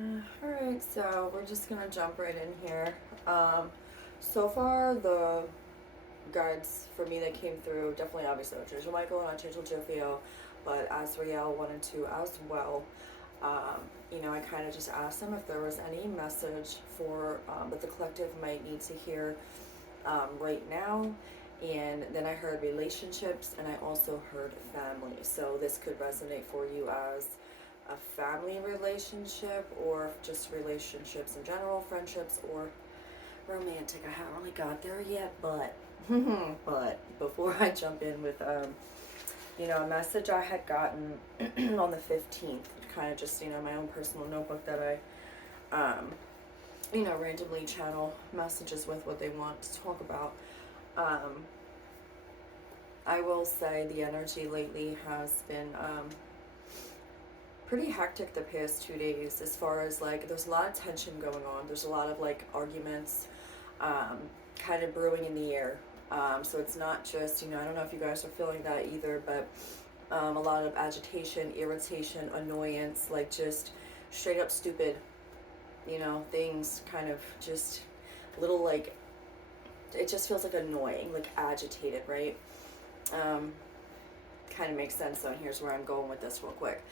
Alright, so we're just gonna jump right in here. So far, the guides for me that came through, definitely obviously Archangel Michael and Archangel Jophiel, but Azrael 1 and 2 as well. I kind of just asked them if there was any message for that the collective might need to hear right now. And then I heard relationships, and I also heard family. So this could resonate for you as a family relationship, or just relationships in general, friendships, or romantic. I haven't really got there yet, but but before I jump in with a message I had gotten on the 15th, kind of just my own personal notebook that I randomly channel messages with what they want to talk about. I will say the energy lately has been pretty hectic the past 2 days, as far as like there's a lot of tension going on. There's a lot of like arguments kind of brewing in the air. So it's not just, I don't know if you guys are feeling that either, but a lot of agitation, irritation, annoyance, like just straight up stupid, things kind of just little like, it just feels like annoying, like agitated, right? Kind of makes sense. So here's where I'm going with this real quick.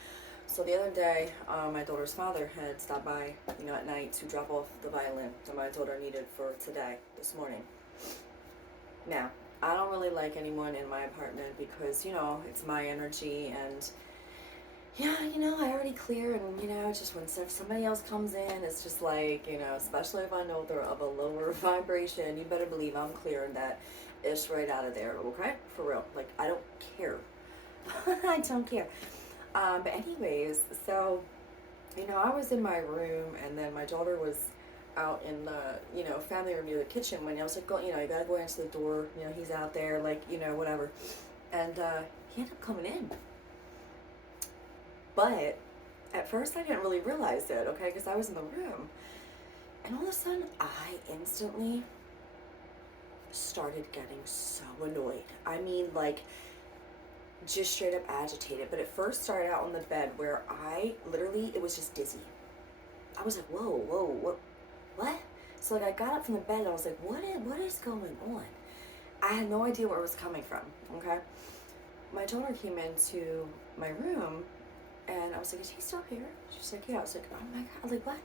So the other day, my daughter's father had stopped by, at night to drop off the violin that my daughter needed for today, this morning. Now, I don't really like anyone in my apartment because, it's my energy, and yeah, I already clear, and, just when somebody else comes in, it's just like, especially if I know they're of a lower vibration, you better believe I'm clearing that ish right out of there, okay? For real. Like, I don't care. I don't care. But anyways, so, I was in my room, and then my daughter was out in the, family room near the kitchen when I was like, go, you gotta go answer the door, he's out there, like, whatever. And he ended up coming in. But at first I didn't really realize it, okay, because I was in the room. And all of a sudden, I instantly started getting so annoyed. I mean, like, just straight up agitated. But it first started out on the bed where I literally, it was just dizzy. I was like, whoa, what? So like I got up from the bed and I was like, what is going on? I had no idea where it was coming from, okay? My daughter came into my room and I was like, is he still here? She's like, yeah. I was like, oh my God, like what?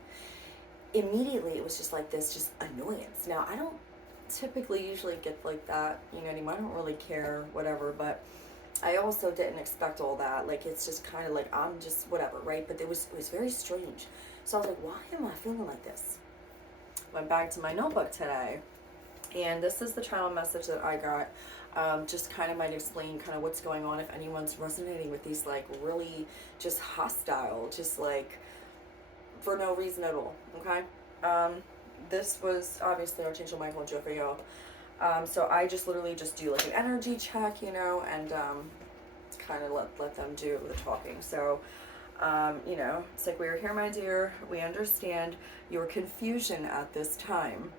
Immediately it was just like this, just annoyance. Now I don't typically usually get like that, anymore. I don't really care, whatever, but I also didn't expect all that. Like, it's just kind of like, I'm just whatever, right? But it was very strange. So I was like, why am I feeling like this? Went back to my notebook today, and this is the channel message that I got. Just kind of might explain kind of what's going on if anyone's resonating with these like really just hostile, just like for no reason at all, okay? This was obviously Archangel Michael and Jophiel. So I just literally just do like an energy check, and kind of let them do the talking. So, it's like, we are here, my dear. We understand your confusion at this time.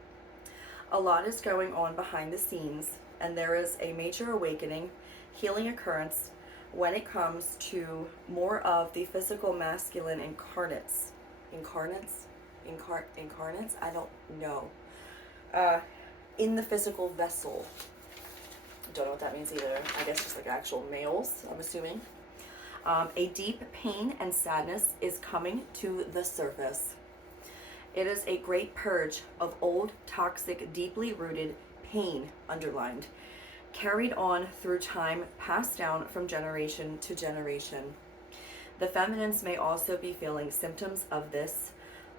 A lot is going on behind the scenes, and there is a major awakening, healing occurrence when it comes to more of the physical masculine incarnates. Incarnates? I don't know. In the physical vessel. Don't know what that means either. I guess just like actual males, I'm assuming. A deep pain and sadness is coming to the surface. It is a great purge of old, toxic, deeply rooted pain, underlined, carried on through time, passed down from generation to generation. The feminines may also be feeling symptoms of this,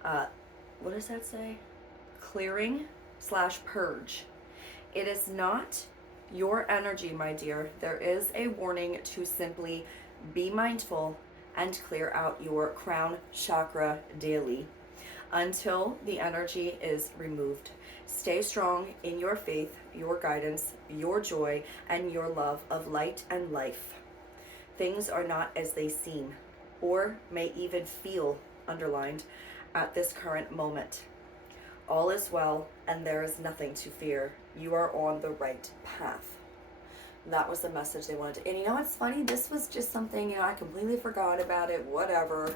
what does that say? Clearing/purge. It is not your energy, my dear. There is a warning to simply be mindful and clear out your crown chakra daily until the energy is removed. Stay strong in your faith, your guidance, your joy, and your love of light and life. Things are not as they seem, or may even feel, underlined, at this current moment. All is well, and there is nothing to fear. You are on the right path. That was the message they wanted to. And it's funny, this was just something, I completely forgot about it, whatever.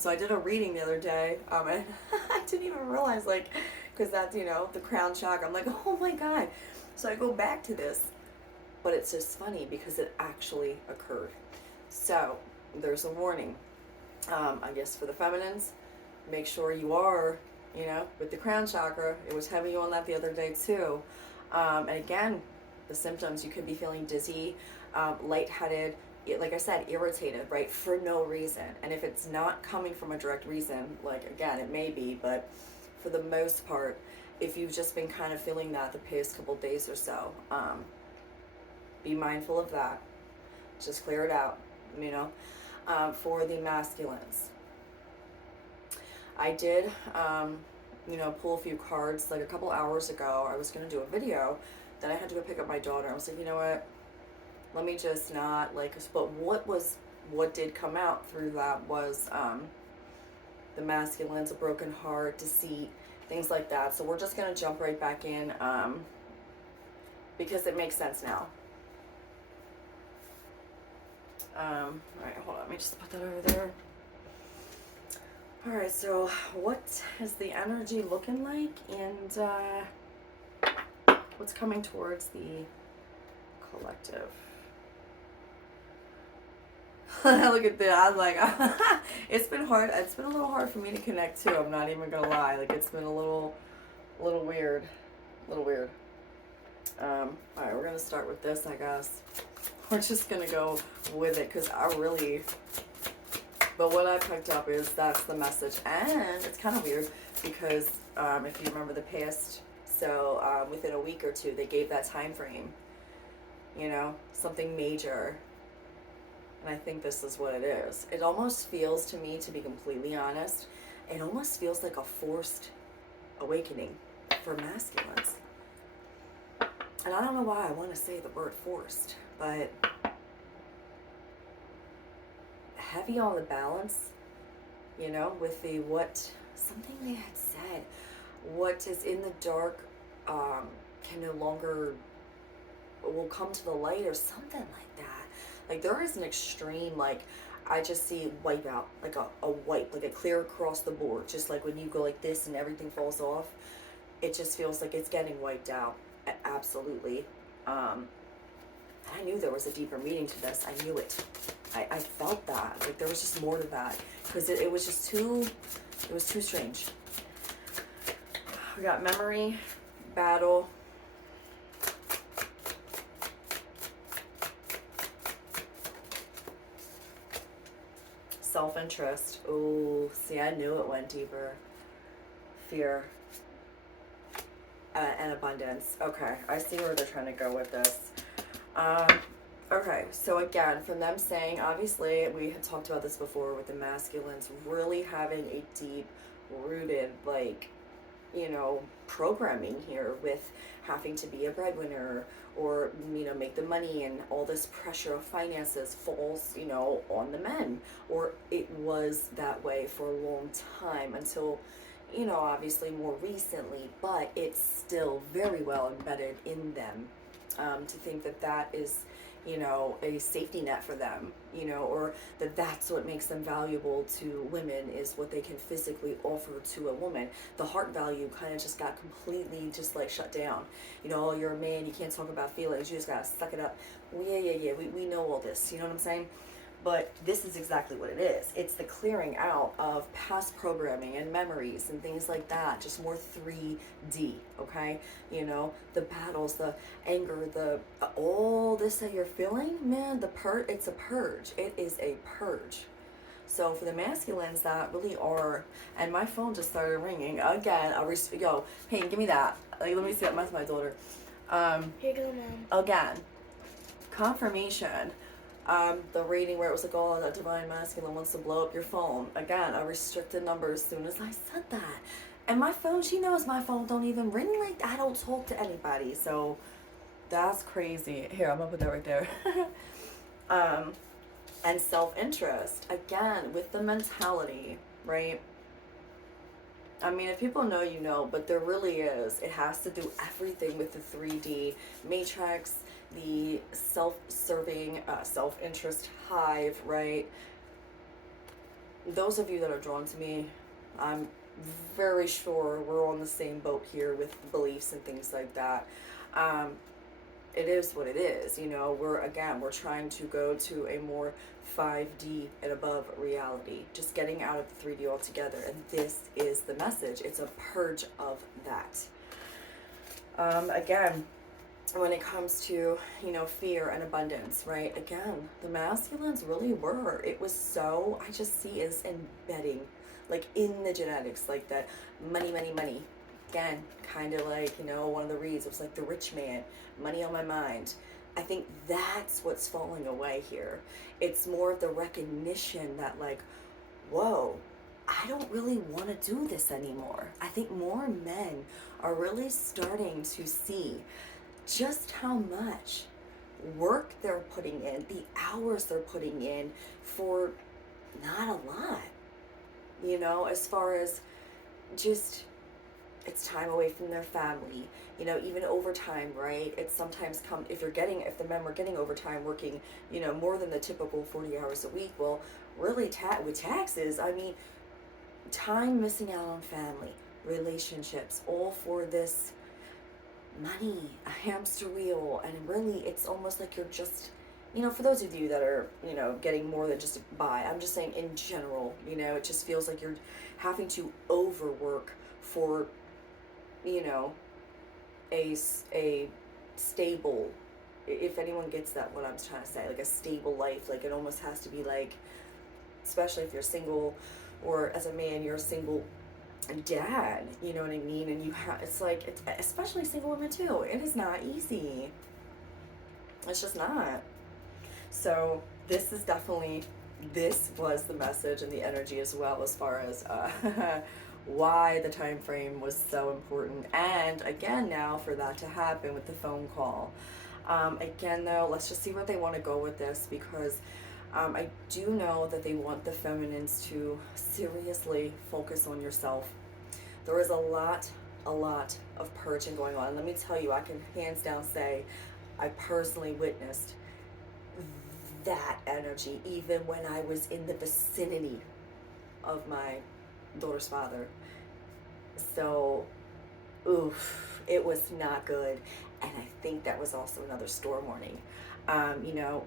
So I did a reading the other day, and I didn't even realize, like, because that's, you know, the crown chakra. I'm like, oh my God. So I go back to this, but it's just funny because it actually occurred. So there's a warning. I guess for the feminines, make sure you are, you know, with the crown chakra. It was heavy on that the other day too. And again, the symptoms, you could be feeling dizzy, lightheaded, like I said, irritated, right, for no reason. And if it's not coming from a direct reason, like, again, it may be, but for the most part, if you've just been kind of feeling that the past couple days or so, be mindful of that. Just clear it out, you know. For the masculines, I did, you know, pull a few cards. Like a couple hours ago, I was going to do a video, then I had to go pick up my daughter. I was like, you know what, let me just not, like, but what did come out through that was the masculines, a broken heart, deceit, things like that. So we're just going to jump right back in because it makes sense now. All right, hold on, let me just put that over there. All right, so what is the energy looking like, and what's coming towards the collective? Look at that. I'm like, it's been hard. It's been a little hard for me to connect too. I'm not even gonna lie. Like, it's been a little weird, All right, we're gonna start with this, I guess. We're just gonna go with it because but what I picked up is that's the message, and it's kind of weird because if you remember the past, so within a week or two, they gave that time frame, you know, something major. And I think this is what it is. It almost feels to me, to be completely honest, it almost feels like a forced awakening for masculines. And I don't know why I want to say the word forced, but heavy on the balance, you know, with the something they had said, what is in the dark can no longer, will come to the light or something like that. Like, there is an extreme, like, I just see wipe out, like a wipe, like a clear across the board, just like when you go like this and everything falls off. It just feels like it's getting wiped out. Absolutely. I knew there was a deeper meaning to this. I knew it. I felt that. Like, there was just more to that. Because it was just too strange. We got memory, battle, self-interest. Oh, see, I knew it went deeper. Fear. And abundance. Okay, I see where they're trying to go with this. Okay, so again, from them saying, obviously, we had talked about this before with the masculines really having a deep rooted, like, you know, programming here with having to be a breadwinner or, you know, make the money, and all this pressure of finances falls, you know, on the men. Or it was that way for a long time until, you know, obviously more recently, but it's still very well embedded in them, to think that that is, you know, a safety net for them, you know, or that's what makes them valuable to women, is what they can physically offer to a woman. The heart value kind of just got completely just like shut down. You know, you're a man, you can't talk about feelings, you just gotta suck it up. Well, yeah, we know all this, you know what I'm saying? But this is exactly what it is. It's the clearing out of past programming and memories and things like that. Just more 3D, okay? You know, the battles, the anger, all this that you're feeling, man, it's a purge. It is a purge. So for the masculines that really are, and my phone just started ringing again. Yo, hey, give me that. Like, let me see that. That's my daughter. Here you go, Mom. Again, confirmation. The reading where it was like, oh, that divine masculine wants to blow up your phone. Again, a restricted number as soon as I said that. And my phone, she knows my phone don't even ring like that. I don't talk to anybody. So that's crazy. Here, I'm gonna put that right there. And self-interest. Again, with the mentality, right? I mean, if people know, you know, but there really is. It has to do everything with the 3D matrix, the self-serving, self-interest hive, right? those of you that are drawn to me, I'm very sure we're on the same boat here with beliefs and things like that. It is what it is, you know. We're trying to go to a more 5D and above reality, just getting out of the 3D altogether, and this is the message. It's a purge of that. Again, when it comes to, you know, fear and abundance, right? Again, the masculines really were. It was so, I just see as embedding, like in the genetics, like that money, money, money. Again, kind of like, you know, one of the reads, it was like the rich man, money on my mind. I think that's what's falling away here. It's more of the recognition that, like, whoa, I don't really want to do this anymore. I think more men are really starting to see just how much work they're putting in, the hours they're putting in for not a lot, you know, as far as just, it's time away from their family, you know, even overtime, right? It's sometimes if the men were getting overtime, working, you know, more than the typical 40 hours a week, well, really with taxes, I mean, time missing out on family, relationships, all for this money, a hamster wheel. And really, it's almost like you're just, you know, for those of you that are, you know, getting more than just a buy, I'm just saying in general, you know, it just feels like you're having to overwork for, you know, a stable, if anyone gets that, what I'm trying to say, like a stable life. Like it almost has to be like, especially if you're single, or as a man, you're a single dad, you know what I mean? And you have, it's like, especially single women too, it is not easy. It's just not. So this was the message and the energy as well, as far as why the time frame was so important. And again, now for that to happen with the phone call, again though, let's just see where they want to go with this, because I do know that they want the feminines to seriously focus on yourself. There is a lot of purging going on. Let me tell you, I can hands down say I personally witnessed that energy even when I was in the vicinity of my daughter's father. So, oof, it was not good. And I think that was also another storm warning, you know,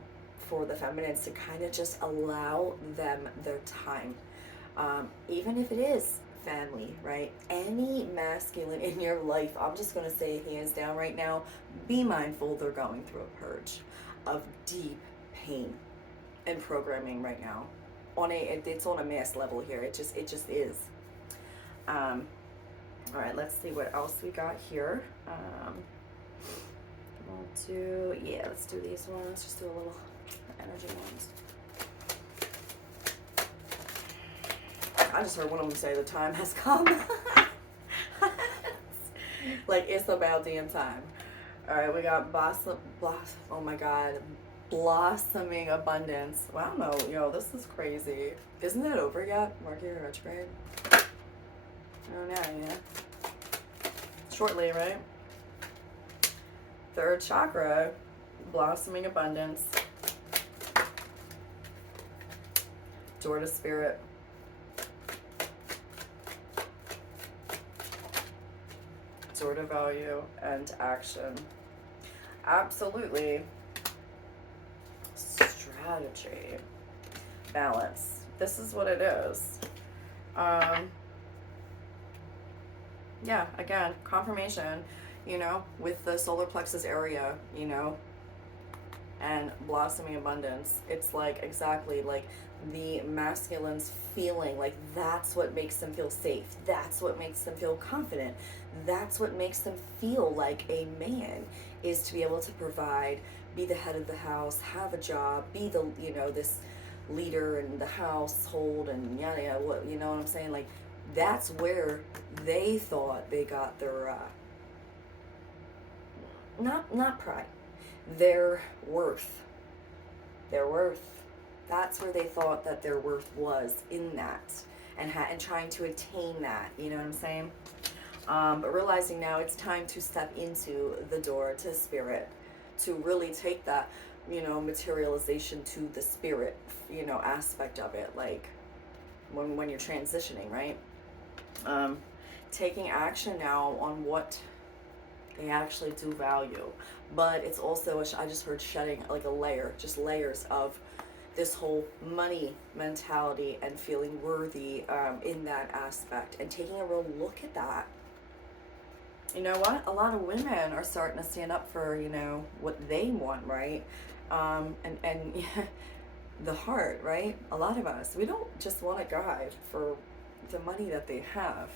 for the feminines to kind of just allow them their time. Even if it is family, right? Any masculine in your life, I'm just going to say hands down right now, be mindful they're going through a purge of deep pain and programming right now. It's on a mass level here. It just is. All right, let's see what else we got here. Let's do these ones. Let's just do a little energy ones. I just heard one of them say the time has come. Like, it's about damn time. All right, we got oh my God, blossoming abundance. Wow, no, yo, this is crazy. Isn't it over yet? Mercury retrograde? Oh, no, yeah. Shortly, right? Third chakra, blossoming abundance. Door to spirit. Door to value and action. Absolutely. Strategy. Balance. This is what it is. Yeah, again, confirmation, you know, with the solar plexus area, you know, and blossoming abundance. It's like exactly like the masculines feeling like that's what makes them feel safe. That's what makes them feel confident. That's what makes them feel like a man, is to be able to provide, be the head of the house, have a job, be the, you know, this leader in the household, and yada yada, what, you know what I'm saying? Like, that's where they thought they got their not pride, their worth. That's where they thought that their worth was, in that, and trying to attain that, you know what I'm saying? But realizing now it's time to step into the door to spirit, to really take that, you know, materialization to the spirit, you know, aspect of it. Like, when you're transitioning, right? Taking action now on what they actually do value. But it's also, I just heard shedding like a layer, just layers of this whole money mentality and feeling worthy in that aspect, and taking a real look at that. You know what? A lot of women are starting to stand up for, you know, what they want, right? And the heart, right? A lot of us, we don't just want a guy for the money that they have.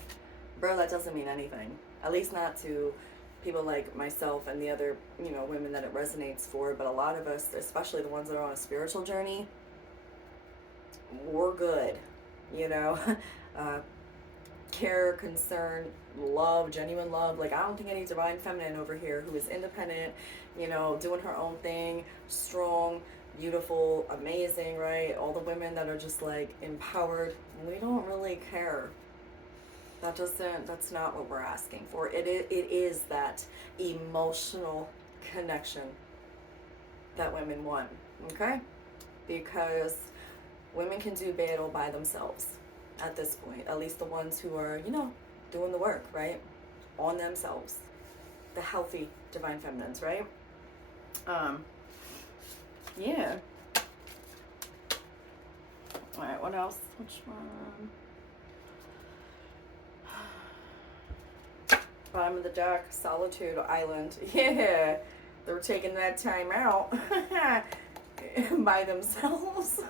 Bro, that doesn't mean anything. At least not to people like myself and the other, you know, women that it resonates for. But a lot of us, especially the ones that are on a spiritual journey, we're good, you know. Care, concern, love, genuine love. Like, I don't think any divine feminine over here who is independent, you know, doing her own thing, strong, beautiful, amazing, right? All the women that are just like empowered, we don't really care. That's not what we're asking for. It is that emotional connection that women want, okay? Because women can do battle by themselves at this point, at least the ones who are, you know, doing the work, right? On themselves. The healthy divine feminines, right? Yeah. Alright, what else? Which one? Bottom of the deck, Solitude Island. Yeah, they're taking that time out by themselves.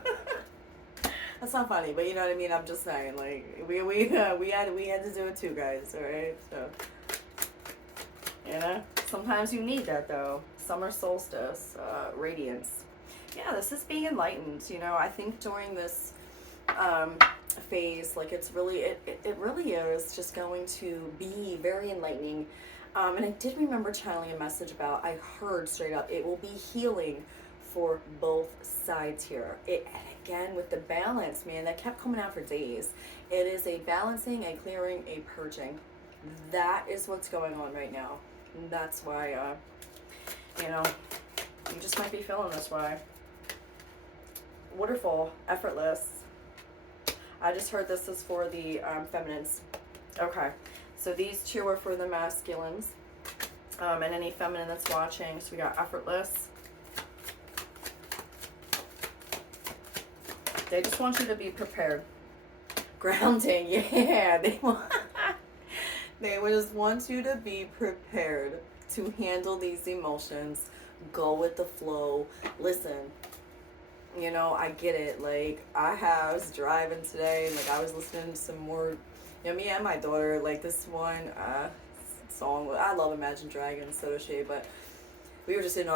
That's not funny, but you know what I mean. I'm just saying, like we had to do it too, guys. All right, so you know, sometimes you need that though. Summer solstice, radiance. Yeah, this is being enlightened. You know, I think during this phase, like it's really it really is just going to be very enlightening. And I did remember channeling a message about, I heard straight up, it will be healing for both sides here. And again, with the balance, man, that kept coming out for days. It is a balancing, a clearing, a purging. That is what's going on right now. And that's why, you know, you just might be feeling this way. Waterfall, effortless. I just heard this is for the feminines. Okay, so these two are for the masculines, and any feminine that's watching. So we got effortless. They just want you to be prepared. Grounding, yeah. They just want you to be prepared to handle these emotions. Go with the flow. Listen. You know, I get it. Like, I was driving today, and like I was listening to some more, you know, me and my daughter, like this one song. I love Imagine Dragons, so does she, but we were just in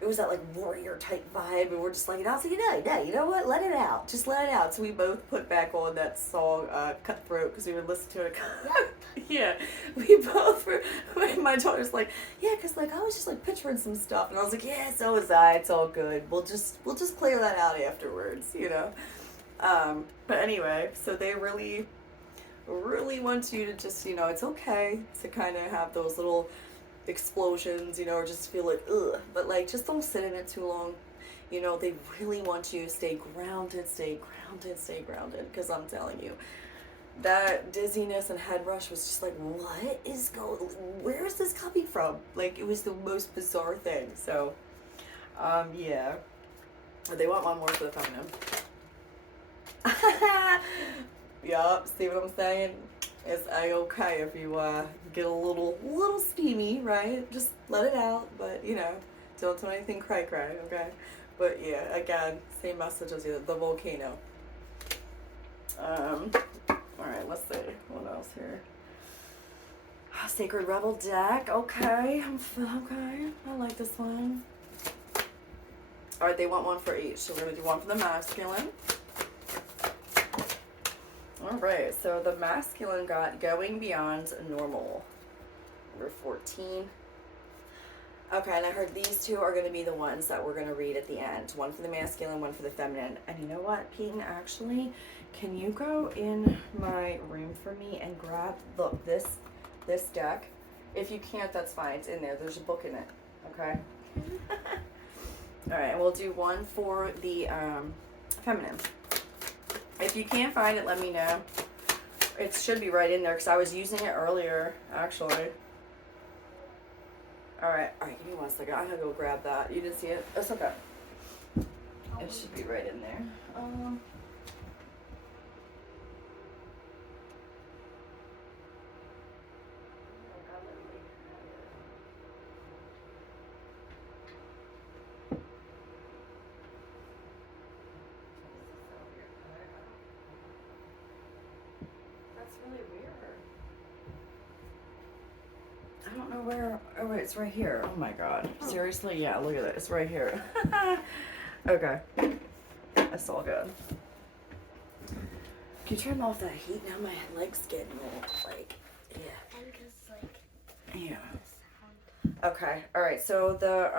it was that like warrior type vibe, and we're just like, and I was like, you know what, let it out, just let it out. So we both put back on that song, Cutthroat, because we were listening to it. Yeah, we both were. My daughter's like, yeah, because like I was just like picturing some stuff, and I was like, yeah, so was I. It's all good. We'll just clear that out afterwards, you know. But anyway, so they really want you to just, you know, it's okay to kind of have those little explosions, you know, or just feel like ugh, but like just don't sit in it too long. You know, they really want you to stay grounded, because I'm telling you, that dizziness and head rush was just like, where is this coming from? Like, it was the most bizarre thing. So yeah, they want one more for the feminine. Yup, see what I'm saying? It's okay if you get a little steamy, right? Just let it out, but you know, don't do anything cry, okay? But yeah, again, same message as the volcano. Alright, let's see. What else here? Sacred Rebel deck. Okay. Okay. I like this one. Alright, they want one for each. So we're going to do one for the masculine. Alright, so the masculine got Going Beyond Normal. Number 14. Okay, and I heard these two are going to be the ones that we're going to read at the end. One for the masculine, one for the feminine. And you know what, Peyton, actually, can you go in my room for me and grab, look, this deck? If you can't, that's fine. It's in there. There's a book in it. Okay? Alright, and we'll do one for the feminine. If you can't find it, let me know. It should be right in there because I was using it earlier, actually. Alright, give me 1 second. I gotta go grab that. You didn't see it? It's okay. It should be right in there. That's really weird. I don't know where. Oh, wait, it's right here. Oh my god. Oh. Seriously? Yeah, look at it. It's right here. Okay. That's all good. Can you turn off that heat? Now my leg's getting all, like, yeah. And because, like, yeah. Okay. Alright, so the,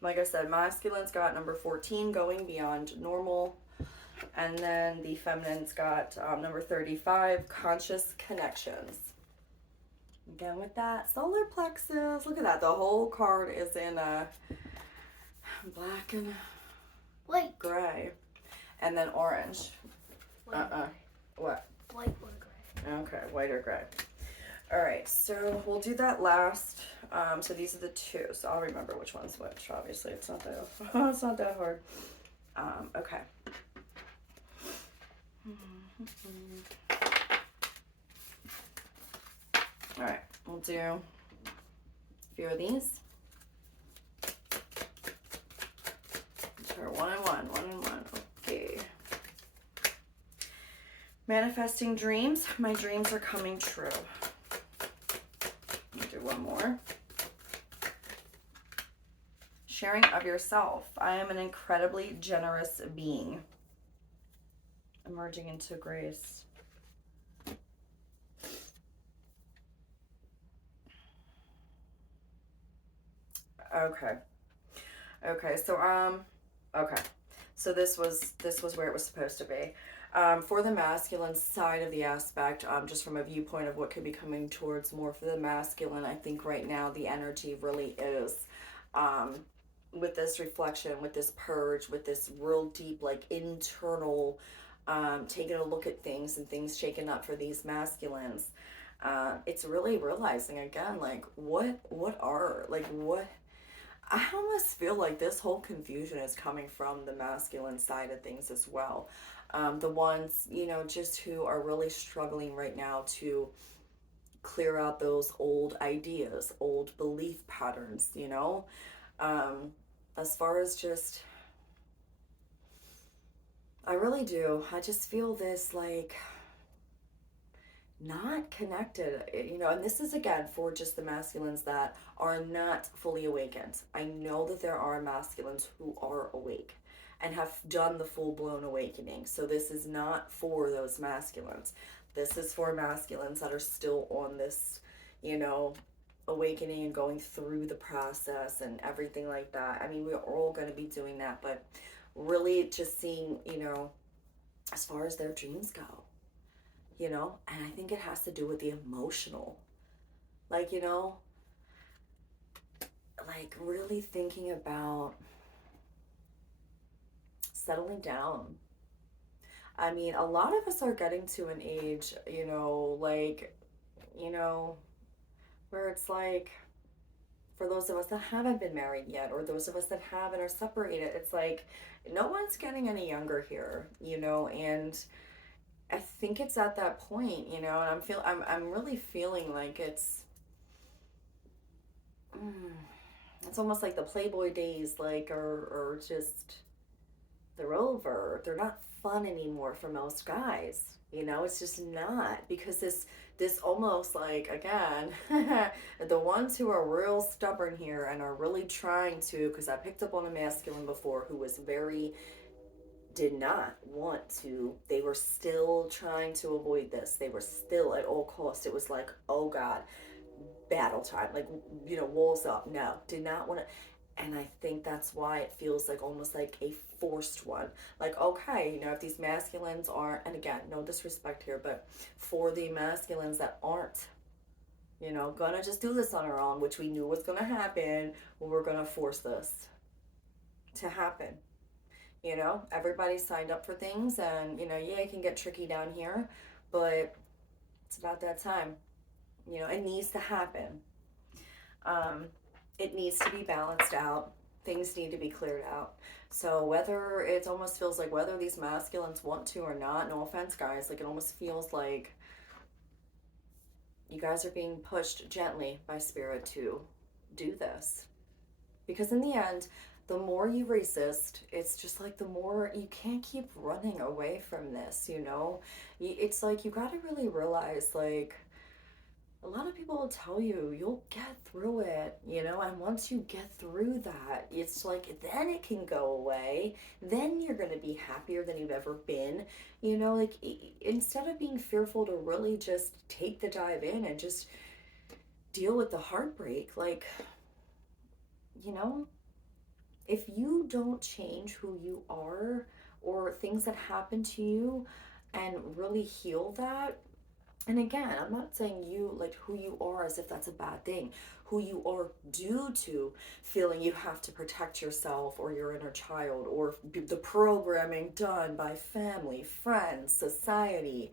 like I said, masculine's got number 14, going beyond normal. And then the feminine's got number 35, conscious connections. Again with that solar plexus. Look at that. The whole card is in black and white, gray, and then orange. White. What? White or gray. Okay, white or gray. All right, so we'll do that last. So these are the two. So I'll remember which one's which. Obviously, it's not that. It's not that hard. Okay. All right, we'll do a few of these. Sure, one and one. Okay. Manifesting dreams. My dreams are coming true. Let me do one more. Sharing of yourself. I am an incredibly generous being. Emerging into grace. Okay, so this was where it was supposed to be. For the masculine side of the aspect, just from a viewpoint of what could be coming towards more for the masculine, I think right now the energy really is, with this reflection, with this purge, with this real deep, like, internal, taking a look at things and things shaken up for these masculines. It's really realizing again, like, what I almost feel like this whole confusion is coming from the masculine side of things as well. The ones, just who are really struggling right now to clear out those old ideas, old belief patterns, as far as just, I really do. I just feel this, like, not connected, and this is again for just the masculines that are not fully awakened. I know that there are masculines who are awake and have done the full-blown awakening, so this is not for those masculines. This is for masculines that are still on this, awakening and going through the process and everything like that. I mean, we're all going to be doing that, but really just seeing, as far as their dreams go, and I think it has to do with the emotional, like, like really thinking about settling down. I mean, a lot of us are getting to an age, where it's like, for those of us that haven't been married yet, or those of us that have and are separated, it's like, no one's getting any younger here, and I think it's at that point, and I'm really feeling like it's almost like the Playboy days, like, or just, they're over. They're not fun anymore for most guys. It's just not, because this almost, like, again, the ones who are real stubborn here and are really trying to, because I picked up on a masculine before who was did not want to, they were still trying to avoid this. They were still at all costs. It was like, oh God, battle time, like, walls up. No, did not want to. And I think that's why it feels like almost like a forced one. Like, okay, if these masculines aren't, and again, no disrespect here, but for the masculines that aren't, gonna just do this on our own, which we knew was gonna happen, well, we're gonna force this to happen. You know, everybody signed up for things, and you know, yeah, it can get tricky down here, but it's about that time. You know, it needs to happen. Um, it needs to be balanced out. Things need to be cleared out. So whether it almost feels like whether these masculines want to or not, no offense, guys, like it almost feels like you guys are being pushed gently by spirit to do this. Because in the end, the more you resist, it's just like the more you can't keep running away from this, you know? It's like you got to really realize, like, a lot of people will tell you you'll get through it, you know, and once you get through that, it's like then it can go away. Then you're going to be happier than you've ever been, you know, like instead of being fearful to really just take the dive in and just deal with the heartbreak, like, you know, if you don't change who you are or things that happen to you and really heal that, and again, I'm not saying you like who you are as if that's a bad thing. Who you are due to feeling you have to protect yourself or your inner child or the programming done by family, friends, society,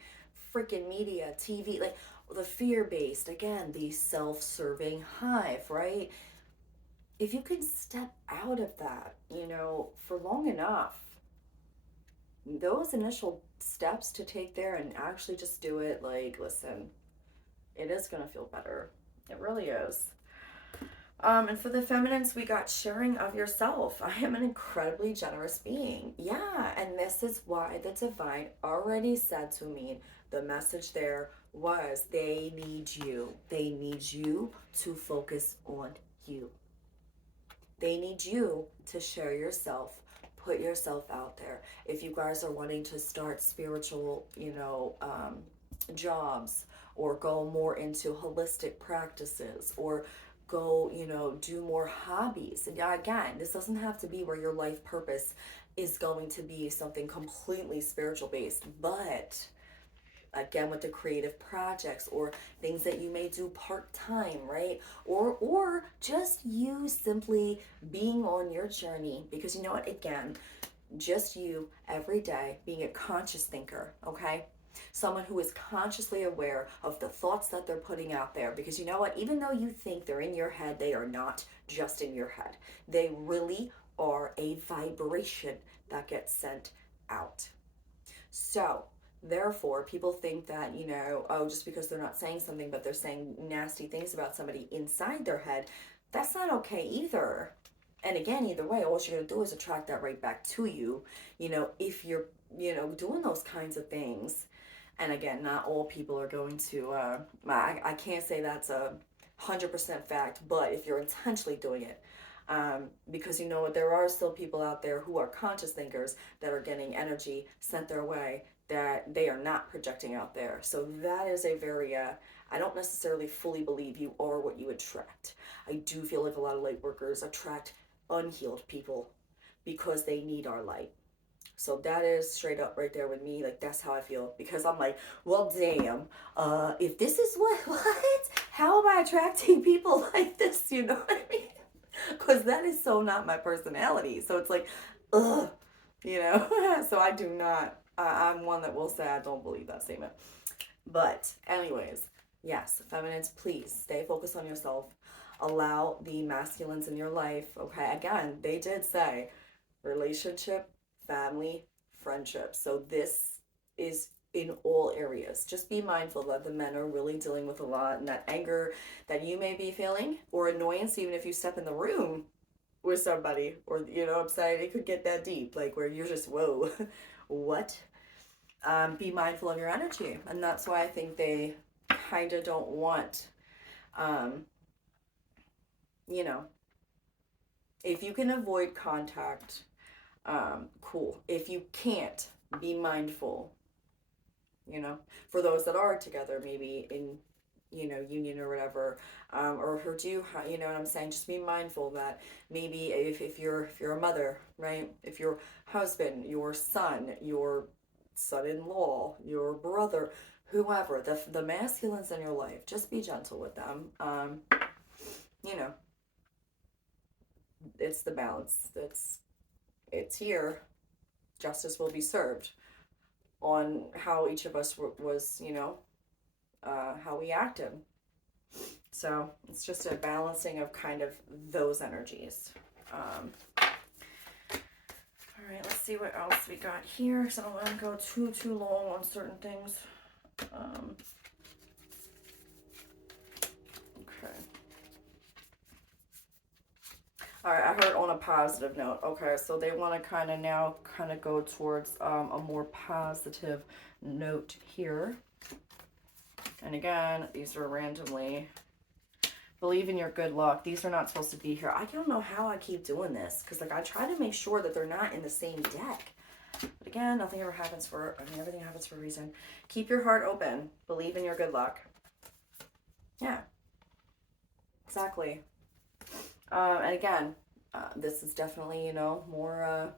freaking media, TV, like the fear based, again, the self serving hive, right? If you can step out of that, you know, for long enough, those initial steps to take there and actually just do it, like, listen, it is going to feel better. It really is. And for the feminines, we got sharing of yourself. I am an incredibly generous being. Yeah, and this is why the divine already said to me, the message there was they need you. They need you to focus on you. They need you to share yourself, put yourself out there. If you guys are wanting to start spiritual, you know, jobs or go more into holistic practices or go, you know, do more hobbies. And yeah, again, this doesn't have to be where your life purpose is going to be something completely spiritual based, but again with the creative projects or things that you may do part-time, right? Or just you simply being on your journey, because you know what, again, just you every day being a conscious thinker, okay? Someone who is consciously aware of the thoughts that they're putting out there, because you know what, even though you think they're in your head, they are not just in your head. They really are a vibration that gets sent out. So therefore, people think that, you know, oh, just because they're not saying something, but they're saying nasty things about somebody inside their head, that's not okay either. And again, either way, all you're going to do is attract that right back to you, you know, if you're, you know, doing those kinds of things. And again, not all people are going to, I can't say that's a 100% fact, but if you're intentionally doing it, because you know what, there are still people out there who are conscious thinkers that are getting energy sent their way that they are not projecting out there. So that is a very, I don't necessarily fully believe you are what you attract. I do feel like a lot of light workers attract unhealed people because they need our light. So that is straight up right there with me. Like that's how I feel, because I'm like, well, damn. If this is what? How am I attracting people like this? You know what I mean? Because that is so not my personality. So it's like, ugh, you know. So I do not. I'm one that will say I don't believe that statement. But anyways, yes, feminines, please stay focused on yourself. Allow the masculines in your life. Okay, again, they did say relationship, family, friendship. So this is in all areas. Just be mindful that the men are really dealing with a lot, and that anger that you may be feeling or annoyance, even if you step in the room with somebody, or you know what I'm saying, it could get that deep, like where you're just, whoa, what? Be mindful of your energy. And that's why I think they kind of don't want, um, you know, if you can avoid contact, cool. If you can't, be mindful, you know, for those that are together, maybe in, you know, union or whatever, or who do, you know what I'm saying? Just be mindful that maybe if you're a mother, right? If your husband, your son-in-law, your brother, whoever, the masculines in your life, just be gentle with them. You know, it's the balance. It's here. justice will be served on how each of us was, you know, how we acted. So it's just a balancing of kind of those energies. All right, let's see what else we got here. So I don't want to go too long on certain things. Okay. All right, I heard on a positive note. Okay, so they want to kind of now go towards a more positive note here. And again, these are randomly. Believe in your good luck. These are not supposed to be here. I don't know how I keep doing this, because like I try to make sure that they're not in the same deck. But again, nothing ever happens for, I mean, everything happens for a reason. Keep your heart open. Believe in your good luck. Yeah. Exactly. And again, this is definitely, you know, more,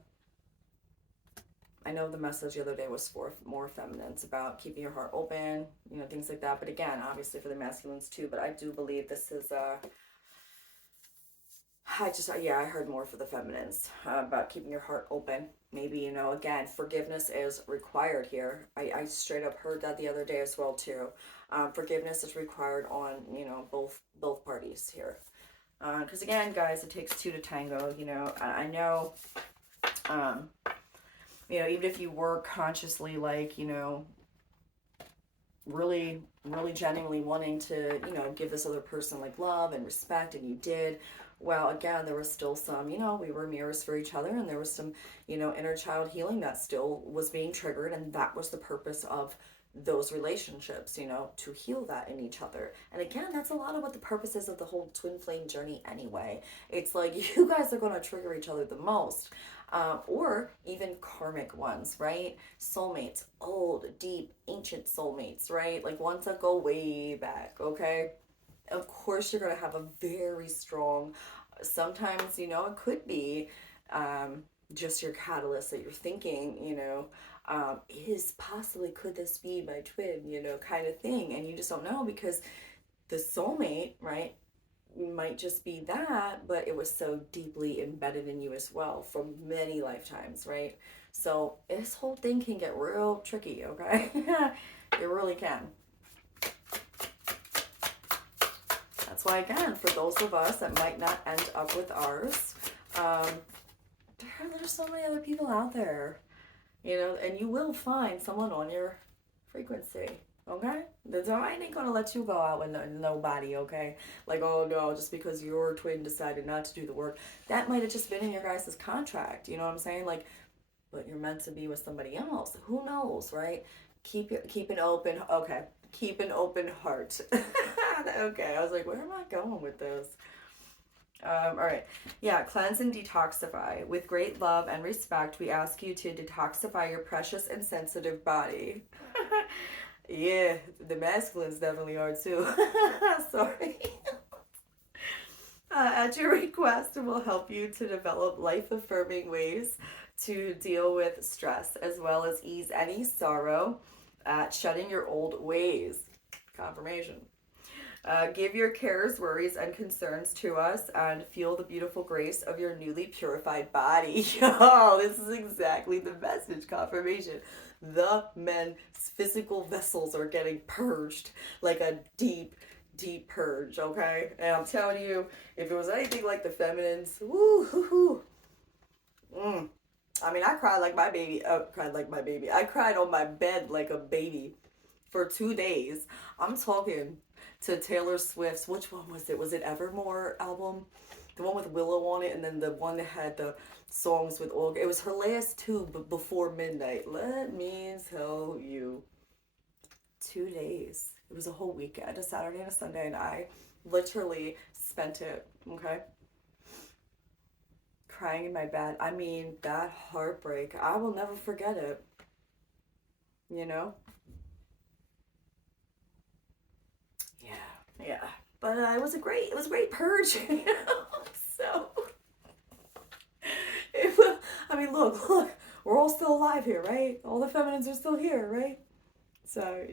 I know the message the other day was for more feminine. It's about keeping your heart open, you know, things like that. But again, obviously for the masculines too. But I do believe this is, I heard more for the feminines about keeping your heart open. Maybe, you know, again, forgiveness is required here. I straight up heard that the other day as well too. Forgiveness is required on, you know, both parties here. Because again, guys, it takes two to tango. You know, I know, you know, even if you were consciously like, you know, really genuinely wanting to, you know, give this other person like love and respect, and you did, well, again, there was still some, you know, we were mirrors for each other, and there was some, you know, inner child healing that still was being triggered, and that was the purpose of those relationships, you know, to heal that in each other. And again, that's a lot of what the purpose is of the whole twin flame journey anyway. It's like you guys are going to trigger each other the most. Or even karmic ones, right? Soulmates, old, deep, ancient soulmates, right? Like ones that go way back, okay? Of course, you're going to have a very strong, sometimes, you know, it could be just your catalyst that you're thinking, you know, could this be my twin, you know, kind of thing. And you just don't know, because the soulmate, right, might just be that, but it was so deeply embedded in you as well from many lifetimes, right? So this whole thing can get real tricky, okay? It really can. That's why, again, for those of us that might not end up with ours, there's so many other people out there, you know, and you will find someone on your frequency, okay? So I ain't gonna let you go out with nobody, okay? Like, oh no, just because your twin decided not to do the work, that might have just been in your guys' contract, you know what I'm saying? Like, but you're meant to be with somebody else. Who knows, right? Keep an open, okay, keep an open heart. Okay, I was like, where am I going with this? All right. Yeah, cleanse and detoxify. With great love and respect, we ask you to detoxify your precious and sensitive body. Yeah, the masculines definitely are too. Sorry. At your request, it will help you to develop life-affirming ways to deal with stress, as well as ease any sorrow at shedding your old ways. Confirmation. Give your cares, worries, and concerns to us, and feel the beautiful grace of your newly purified body. Yo, this is exactly the message. Confirmation. The men's physical vessels are getting purged, like a deep purge, okay? And I'm telling you, if it was anything like the feminines, I mean, I cried like my baby. I cried on my bed like a baby for 2 days. I'm talking to Taylor Swift's, which one was it? Was it Evermore album? The one with Willow on it, and then the one that had the songs with Olga. It was her last two before midnight. Let me tell you. 2 days. It was a whole weekend, a Saturday and a Sunday, and I literally spent it, okay? Crying in my bed. I mean, that heartbreak, I will never forget it. You know? Yeah. But it was a great purge, you know? So, I mean, look, we're all still alive here, right? All the feminines are still here, right? So,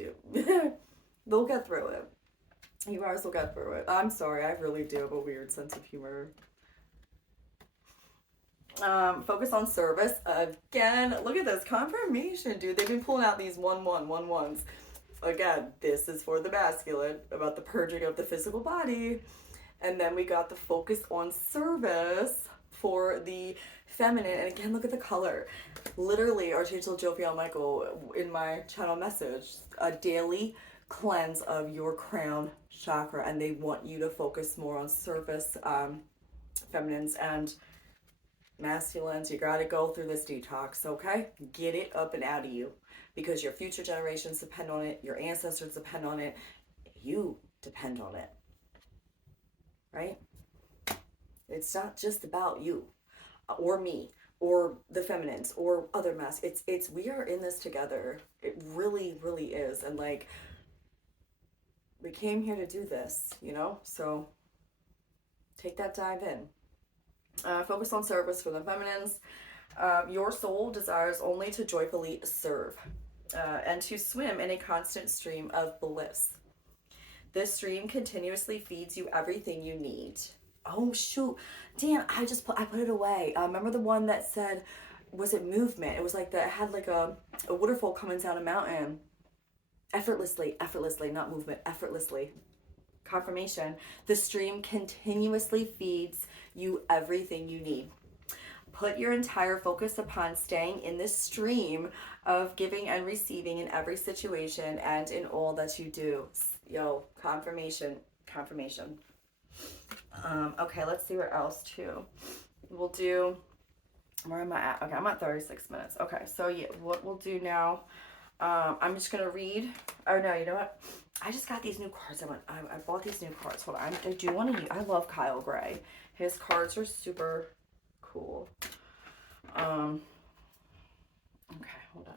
they'll get through it. You guys will get through it. I'm sorry, I really do have a weird sense of humor. Focus on service. Again, look at this confirmation, dude. They've been pulling out these 1-1-1-1s. Again, this is for the masculine, about the purging of the physical body. And then we got the focus on service for the feminine. And again, look at the color. Literally, Archangel Jophiel Michael in my channel message, a daily cleanse of your crown chakra. And they want you to focus more on service, feminines and masculines. You got to go through this detox, okay? Get it up and out of you, because your future generations depend on it, your ancestors depend on it, you depend on it, right? It's not just about you or me or the feminines or other masks. It's we are in this together. It really, really is. And like, we came here to do this, you know? So take that dive in. Focus on service for the feminines. Your soul desires only to joyfully serve and to swim in a constant stream of bliss. This stream continuously feeds you everything you need. Oh shoot, Dan, I put it away. Remember the one that said, was it movement? It was like that, it had like a waterfall coming down a mountain effortlessly, not movement, effortlessly. Confirmation. The stream continuously feeds you everything you need. Put your entire focus upon staying in this stream of giving and receiving in every situation and in all that you do. Yo, confirmation. Okay, let's see what else too. We'll do, where am I at? Okay, I'm at 36 minutes. Okay, so yeah, what we'll do now, I'm just gonna read. Oh no, you know what? I just got these new cards. I bought these new cards. Hold on, I do want to use. I love Kyle Gray. His cards are super cool. Okay, hold on.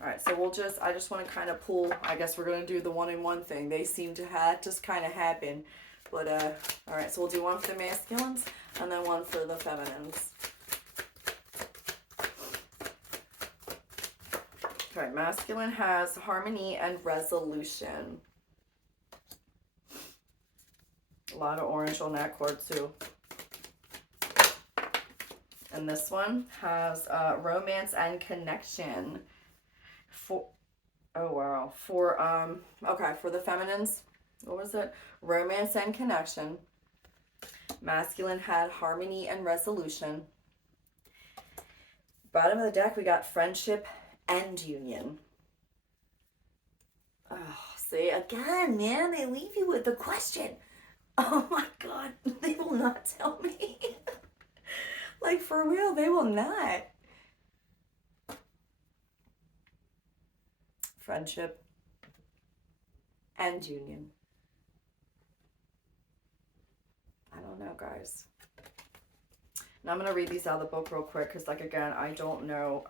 All right, so I just want to kind of pull. I guess we're gonna do the 1-in-1 thing. They seem to have just kind of happen. But all right, so we'll do one for the masculines and then one for the feminines. Okay, masculine has harmony and resolution. A lot of orange on that cord too. And this one has romance and connection. For the feminines, what was it? Romance and connection. Masculine had harmony and resolution. Bottom of the deck, we got friendship and union. Oh, see, again, man, they leave you with the question. Oh my God, they will not tell me. Like, for real, they will not. Friendship and union. I don't know, guys. Now I'm going to read these out of the book real quick because, like, again, I don't know.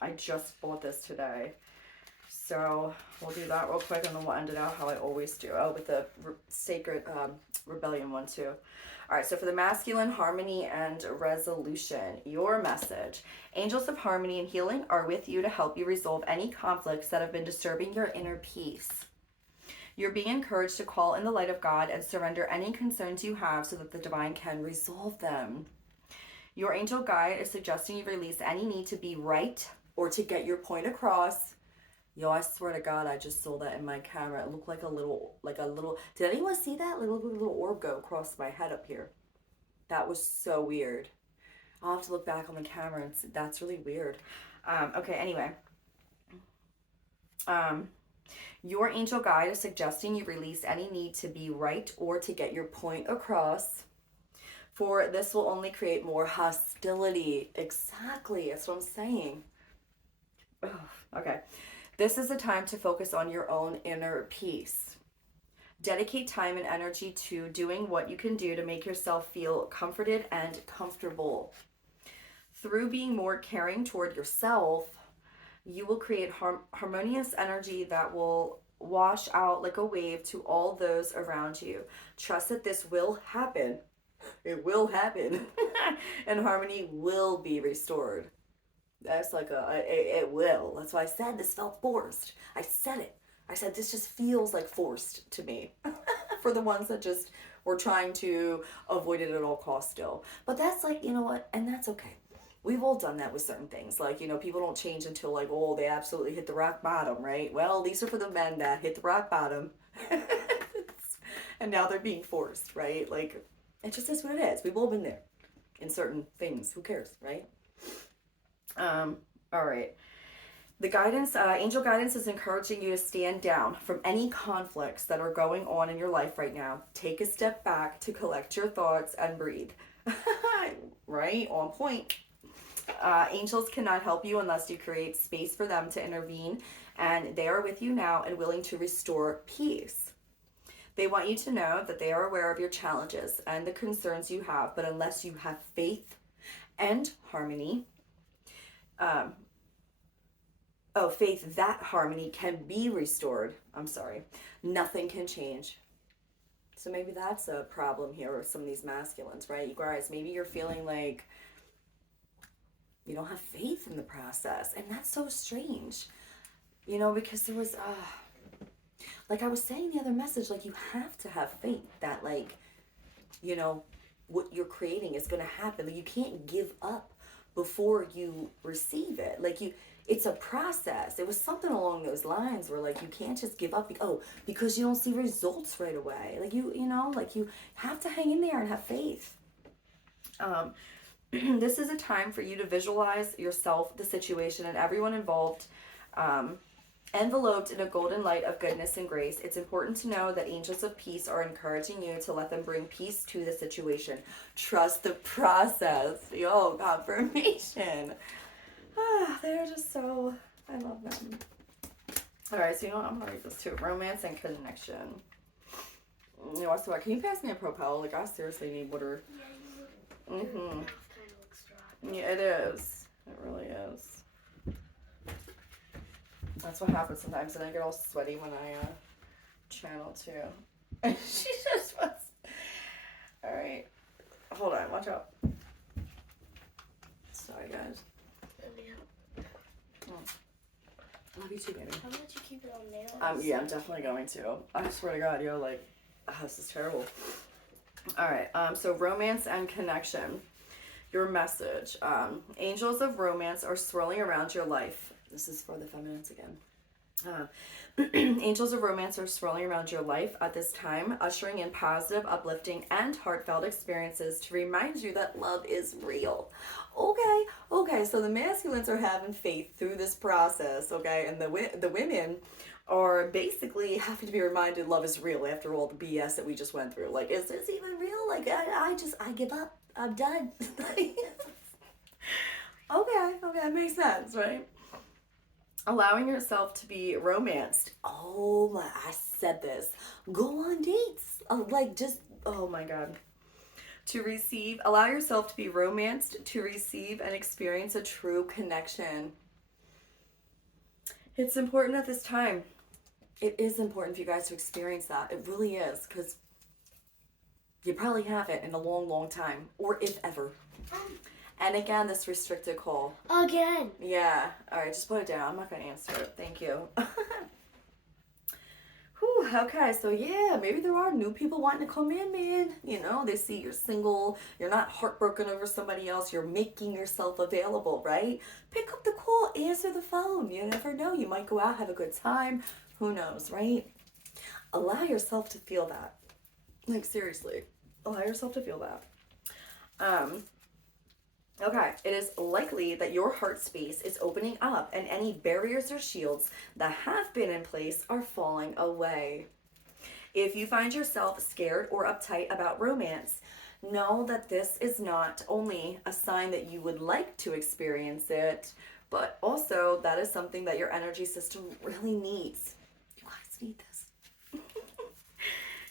I just bought this today. So we'll do that real quick and then we'll end it out how I always do. Oh, with the Sacred Rebellion one too. All right, so for the masculine, harmony and resolution, your message. Angels of harmony and healing are with you to help you resolve any conflicts that have been disturbing your inner peace. You're being encouraged to call in the light of God and surrender any concerns you have so that the divine can resolve them. Your angel guide is suggesting you release any need to be right or to get your point across. Yo, I swear to God, I just saw that in my camera. It looked like a little, did anyone see that? Little orb go across my head up here. That was so weird. I'll have to look back on the camera and see. That's really weird. Okay, anyway. Your angel guide is suggesting you release any need to be right or to get your point across. For this will only create more hostility. Exactly, that's what I'm saying. Ugh, okay. This is a time to focus on your own inner peace. Dedicate time and energy to doing what you can do to make yourself feel comforted and comfortable. Through being more caring toward yourself, you will create harmonious energy that will wash out like a wave to all those around you. Trust that this will happen. It will happen. And harmony will be restored. That's like it will. That's why I said this felt forced. I said it. I said this just feels like forced to me. For the ones that just or trying to avoid it at all costs still. But that's like, you know what? And that's okay. We've all done that with certain things. Like, you know, people don't change until like, oh, they absolutely hit the rock bottom, right? Well, these are for the men that hit the rock bottom. And now they're being forced, right? Like, it just is what it is. We've all been there in certain things. Who cares, right? All right. The guidance, angel guidance is encouraging you to stand down from any conflicts that are going on in your life right now. Take a step back to collect your thoughts and breathe. Right? On point. Angels cannot help you unless you create space for them to intervene, and they are with you now and willing to restore peace. They want you to know that they are aware of your challenges and the concerns you have, but unless you have faith and harmony, faith that harmony can be restored, nothing can change. So maybe that's a problem here with some of these masculines, right? You guys, maybe you're feeling like you don't have faith in the process, and that's so strange, you know, because there was like I was saying the other message, like you have to have faith that, like, you know, what you're creating is going to happen. Like, you can't give up before you receive it. Like, it's a process. It was something along those lines where, like, you can't just give up because you don't see results right away. Like, you know, like, you have to hang in there and have faith. This is a time for you to visualize yourself, the situation, and everyone involved, enveloped in a golden light of goodness and grace. It's important to know that angels of peace are encouraging you to let them bring peace to the situation. Trust the process. Yo, confirmation. They're just so, I love them. All right, so you know what? I'm gonna read this too. Romance and connection. You know, so what? Can you pass me a Propel? Like, I seriously need water. Yeah, you look. Your mouth kind of looks dry. Yeah, it is. It really is. That's what happens sometimes, and I get all sweaty when I channel too. And she just was. All right, hold on, watch out. Sorry, guys. Love you too, baby. How about you keep it on nails? Yeah, I'm definitely going to. I swear to God, yo, like, this is terrible. All right, so romance and connection. Your message. Angels of romance are swirling around your life. This is for the feminines again. Angels of romance are swirling around your life at this time, ushering in positive, uplifting, and heartfelt experiences to remind you that love is real. Okay, so the masculines are having faith through this process, okay, and the women are basically having to be reminded love is real after all the BS that we just went through. Like, is this even real? Like, I give up. I'm done. Okay, makes sense, right? Allowing yourself to be romanced. Oh my, I said this. Go on dates. Oh my God. Allow yourself to be romanced, to receive and experience a true connection. It's important at this time. It is important for you guys to experience that. It really is, because you probably haven't in a long, long time, or if ever. And again, this restricted call. Again. Yeah. All right, just put it down. I'm not going to answer it. Thank you. Whew, okay, so yeah, maybe there are new people wanting to come in, man. You know, they see you're single, you're not heartbroken over somebody else, you're making yourself available, right? Pick up the call, answer the phone. You never know. You might go out, have a good time. Who knows, right? Allow yourself to feel that. Like, seriously, allow yourself to feel that. Okay, it is likely that your heart space is opening up and any barriers or shields that have been in place are falling away. If you find yourself scared or uptight about romance, know that this is not only a sign that you would like to experience it, but also that is something that your energy system really needs. You guys need this.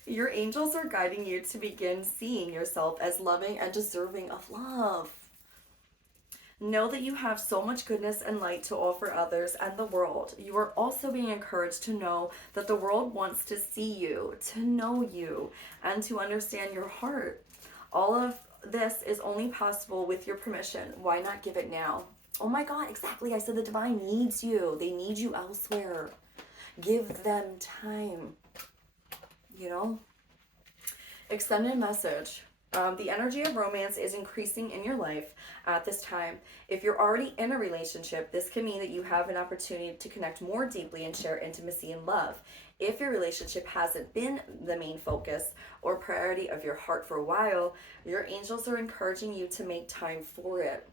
Your angels are guiding you to begin seeing yourself as loving and deserving of love. Know that you have so much goodness and light to offer others and the world. You are also being encouraged to know that the world wants to see you, to know you, and to understand your heart. All of this is only possible with your permission. Why not give it now? Oh my God, exactly. I said the divine needs you. They need you elsewhere. Give them time. You know? Extended message. The energy of romance is increasing in your life at this time. If you're already in a relationship, this can mean that you have an opportunity to connect more deeply and share intimacy and love. If your relationship hasn't been the main focus or priority of your heart for a while, your angels are encouraging you to make time for it.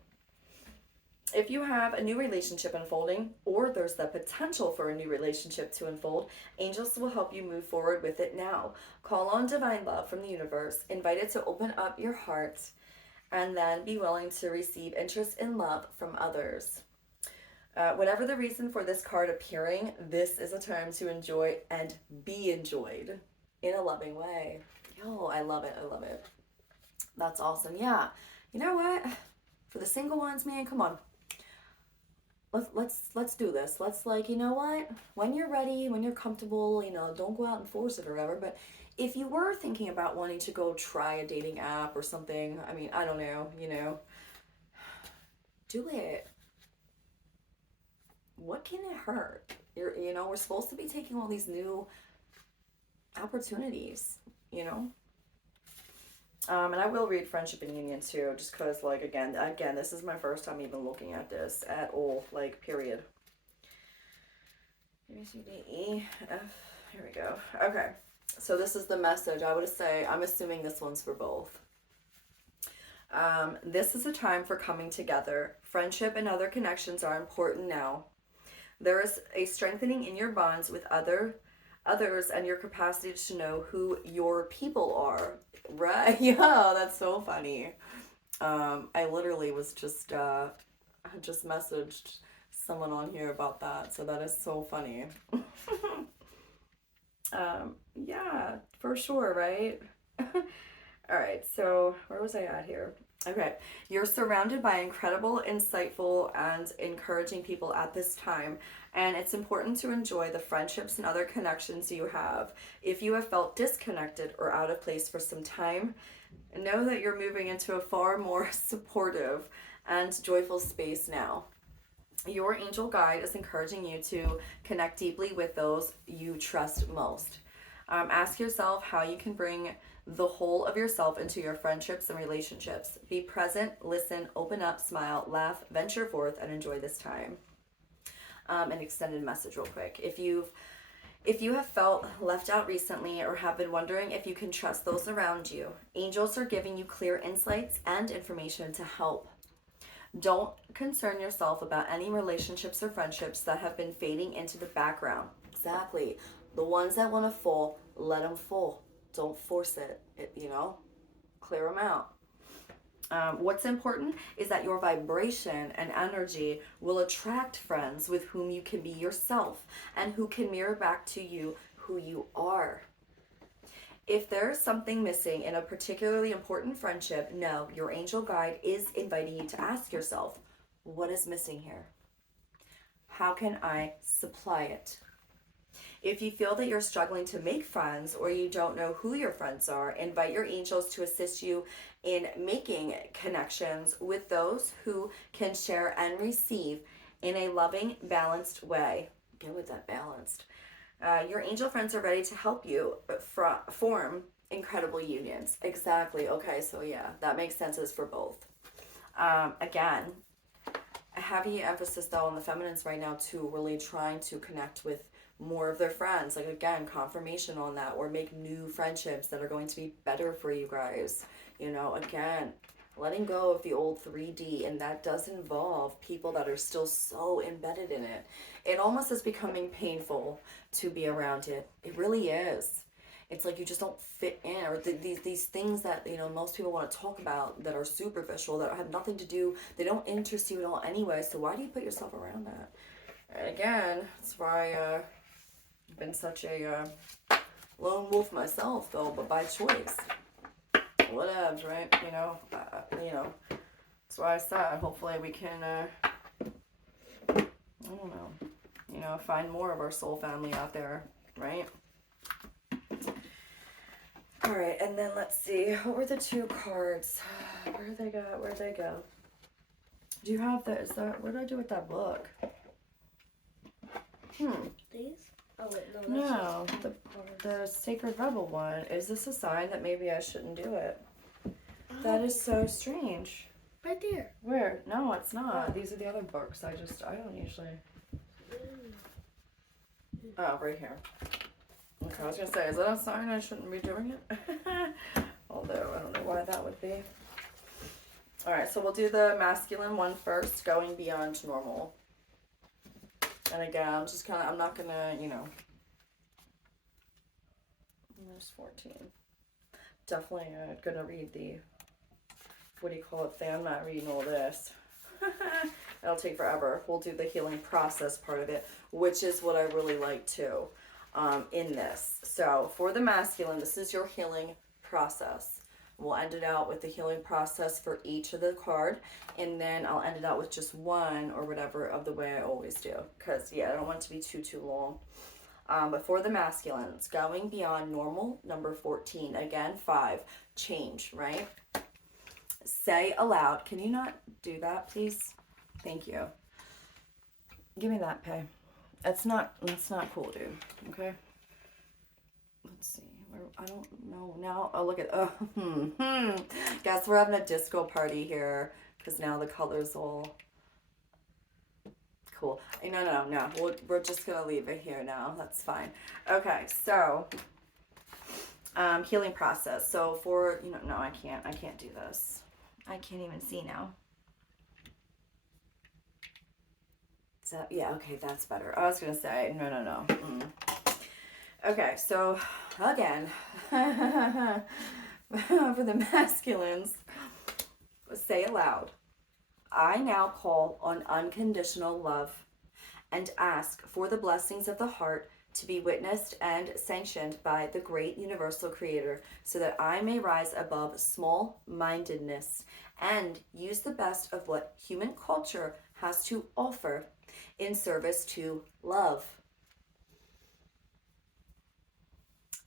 If you have a new relationship unfolding, or there's the potential for a new relationship to unfold, angels will help you move forward with it now. Call on divine love from the universe, invite it to open up your heart, and then be willing to receive interest in love from others. Whatever the reason for this card appearing, this is a time to enjoy and be enjoyed in a loving way. Oh, I love it. I love it. That's awesome. Yeah. You know what? For the single ones, man, come on. Let's do this. Let's, like, you know what? When you're ready, when you're comfortable, you know, don't go out and force it or whatever. But if you were thinking about wanting to go try a dating app or something, I mean, I don't know, you know, do it. What can it hurt? You know, we're supposed to be taking all these new opportunities, you know. And I will read Friendship and Union too, just because, like, again, this is my first time even looking at this at all, like, period. A, B, C, D, E, F. Here we go. Okay, so this is the message. I would say, I'm assuming this one's for both. This is a time for coming together. Friendship and other connections are important now. There is a strengthening in your bonds with others and your capacity to know who your people are. Right? Yeah, that's so funny. I literally was just I just messaged someone on here about that, so that is so funny. Yeah, for sure, right? All right, so where was I at here? Okay, you're surrounded by incredible, insightful, and encouraging people at this time, and it's important to enjoy the friendships and other connections you have. If you have felt disconnected or out of place for some time, know that you're moving into a far more supportive and joyful space now. Your angel guide is encouraging you to connect deeply with those you trust most. Ask yourself how you can bring the whole of yourself into your friendships and relationships. Be present, listen, open up, smile, laugh, venture forth, and enjoy this time. An extended message real quick. If you have felt left out recently or have been wondering if you can trust those around you, angels are giving you clear insights and information to help. Don't concern yourself about any relationships or friendships that have been fading into the background. Exactly. The ones that want to fall, let them fall. Don't force it, you know? Clear them out. What's important is that your vibration and energy will attract friends with whom you can be yourself and who can mirror back to you who you are. If there's something missing in a particularly important friendship, no, your angel guide is inviting you to ask yourself, what is missing here? How can I supply it? If you feel that you're struggling to make friends or you don't know who your friends are, invite your angels to assist you in making connections with those who can share and receive in a loving, balanced way. Get with that balanced. Your angel friends are ready to help you form incredible unions. Exactly. Okay, so yeah, that makes sense as for both. Again, a heavy emphasis though on the feminines right now too, really trying to connect with more of their friends. Like, again, confirmation on that, or make new friendships that are going to be better for you guys. You know, again, letting go of the old 3D, and that does involve people that are still so embedded in it. It almost is becoming painful to be around it. It really is. It's like you just don't fit in, or these things that, you know, most people want to talk about that are superficial, that have nothing to do, they don't interest you at all anyway, so why do you put yourself around that? And again, that's why I've been such a lone wolf myself, though, but by choice. Whatevs, right? You know, that's why I said hopefully we can, I don't know, you know, find more of our soul family out there, right? All right, and then let's see, what were the two cards? Where'd they go? Do you have what did I do with that book? These? Oh wait, no. That's No, just the Sacred Rebel one. Is this a sign that maybe I shouldn't do it? That is so strange. right there. Where? No, it's not. These are the other books. I don't usually. Oh, right here. Okay, I was gonna say, is that a sign I shouldn't be doing it? Although, I don't know why that would be. Alright, so we'll do the masculine one first, going beyond normal. And again, I'm not gonna, there's 14. Definitely gonna read the, what do you call it thing? I'm not reading all this. That'll take forever. We'll do the healing process part of it, which is what I really like too, in this. So for the masculine, this is your healing process. We'll end it out with the healing process for each of the card, and then I'll end it out with just one or whatever of the way I always do, because I don't want it to be too long. But for the masculines, going beyond normal, number 14, again, 5, change, right? Say aloud. Can you not do that, please? Thank you. Give me that, Pay. That's not cool, dude. Okay. Let's see. I don't know now. Oh, look at. Guess we're having a disco party here because now the colors all cool. No. We're just gonna leave it here now. That's fine. Okay. So, healing process. So for no, I can't do this. I can't even see now. So yeah, okay, that's better. I was gonna say no. Okay, so again, for the masculines, say aloud, I now call on unconditional love and ask for the blessings of the heart to be witnessed and sanctioned by the great universal creator so that I may rise above small-mindedness and use the best of what human culture has to offer in service to love.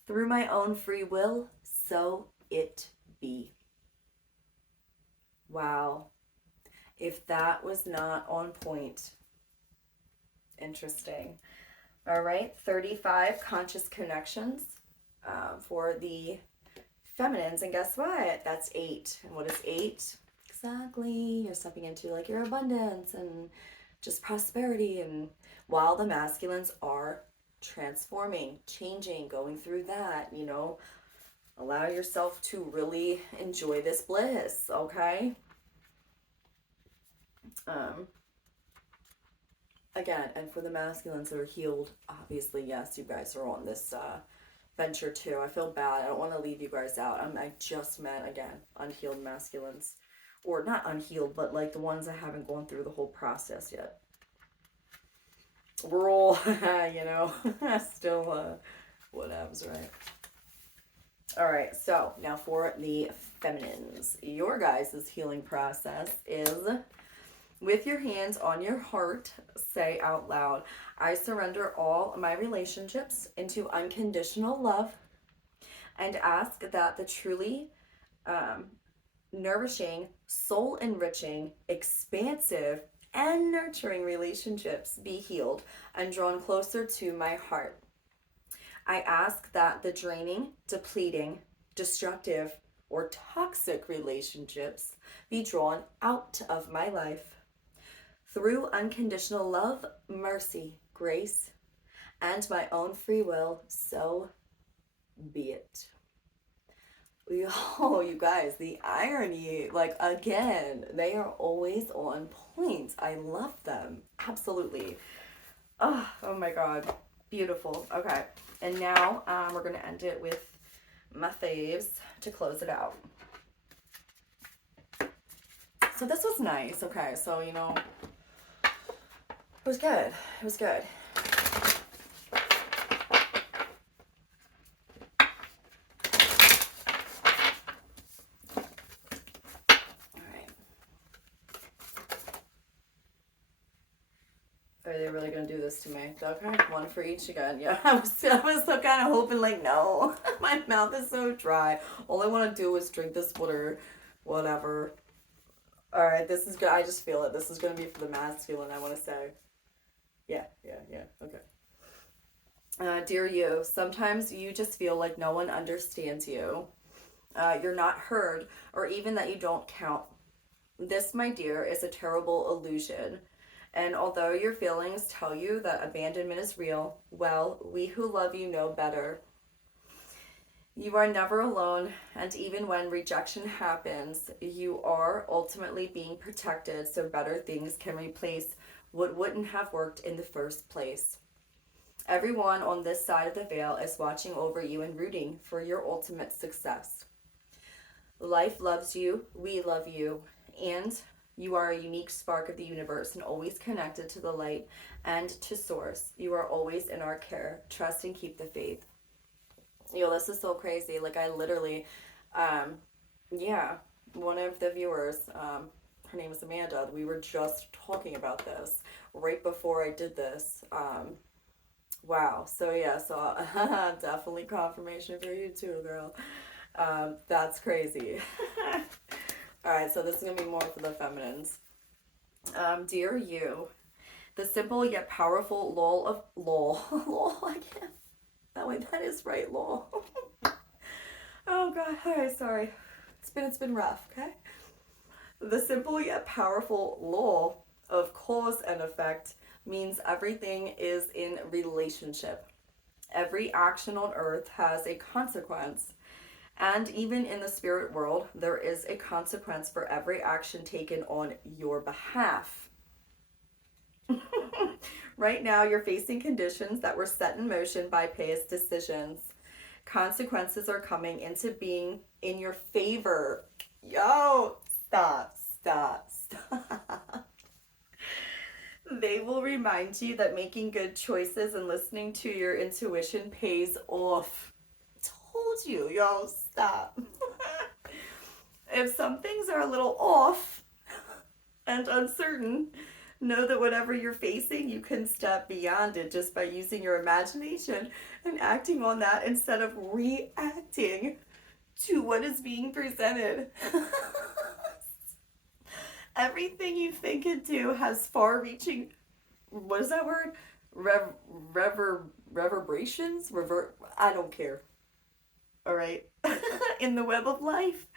Through my own free will, so it be. Wow. If that was not on point. Interesting. All right, 35 conscious connections for the feminines. And guess what? That's 8. And what is 8? Exactly. You're stepping into like your abundance and just prosperity. And while the masculines are transforming, changing, going through that, allow yourself to really enjoy this bliss, okay? Again, and for the masculines that are healed, obviously, yes, you guys are on this venture too. I feel bad. I don't want to leave you guys out. I just meant, again, unhealed masculines. Or not unhealed, but like the ones that haven't gone through the whole process yet. We're all, still whatevs, right? All right, so now for the feminines. Your guys' healing process is, with your hands on your heart, say out loud, I surrender all my relationships into unconditional love and ask that the truly nourishing, soul-enriching, expansive, and nurturing relationships be healed and drawn closer to my heart. I ask that the draining, depleting, destructive, or toxic relationships be drawn out of my life. Through unconditional love, mercy, grace, and my own free will, so be it. Oh, you guys, the irony, again, they are always on point. I love them. Absolutely. Oh my God. Beautiful. Okay. And now we're going to end it with my faves to close it out. So this was nice. Okay. So, it was good. It was good. Are they really gonna do this to me? Okay, one for each again. Yeah, I was still kind of hoping, no. My mouth is so dry. All I want to do is drink this water, whatever. All right, this is good. I just feel it. This is gonna be for the masculine. I want to say, yeah. Okay. Dear you, sometimes you just feel like no one understands you. You're not heard, or even that you don't count. This, my dear, is a terrible illusion. And although your feelings tell you that abandonment is real, well, we who love you know better. You are never alone, and even when rejection happens, you are ultimately being protected so better things can replace what wouldn't have worked in the first place. Everyone on this side of the veil is watching over you and rooting for your ultimate success. Life loves you, we love you, and you are a unique spark of the universe and always connected to the light and to source. You are always in our care. Trust and keep the faith. Yo, this is so crazy. Like, I literally, yeah, one of the viewers, her name is Amanda, we were just talking about this right before I did this. Wow. So, yeah, so definitely confirmation for you too, girl. That's crazy. All right, so this is going to be more for the feminines. Dear you, the simple yet powerful lol, I can't. That is right, lol. Oh God, hi, sorry. It's been rough, okay? The simple yet powerful law of cause and effect means everything is in relationship. Every action on earth has a consequence. And even in the spirit world, there is a consequence for every action taken on your behalf. Right now, you're facing conditions that were set in motion by past decisions. Consequences are coming into being in your favor. Yo, stop. They will remind you that making good choices and listening to your intuition pays off. Told you, yo, stop. If some things are a little off and uncertain, know that whatever you're facing, you can step beyond it just by using your imagination and acting on that instead of reacting to what is being presented. Everything you think and do has far-reaching, what is that word? Reverberations? I don't care. All right. In the web of life,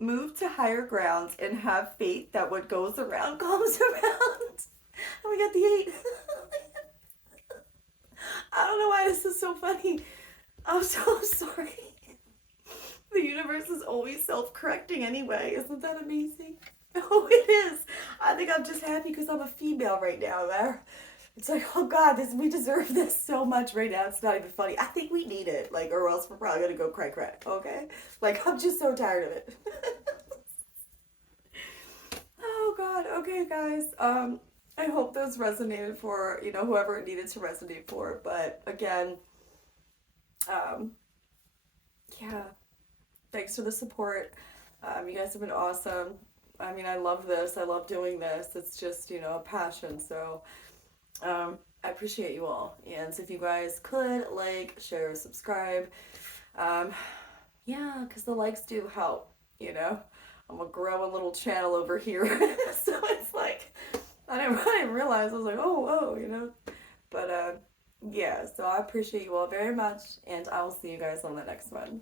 move to higher grounds and have faith that what goes around comes around. And we got the 8. I don't know why this is so funny. I'm so sorry. The universe is always self-correcting anyway. Isn't that amazing? Oh, it is. I think I'm just happy because I'm a female right now. It's like, oh God, we deserve this so much right now. It's not even funny. I think we need it, like, or else we're probably gonna go crack, okay? Like, I'm just so tired of it. Oh God, okay, guys. I hope those resonated for, whoever it needed to resonate for. But again, yeah, thanks for the support. You guys have been awesome. I mean, I love this. I love doing this. It's just, a passion. So, I appreciate you all. And if you guys could like, share, subscribe. Yeah, because the likes do help, I'm gonna grow a little channel over here. So it's like, I didn't realize. I was like, oh. But, yeah, so I appreciate you all very much. And I will see you guys on the next one.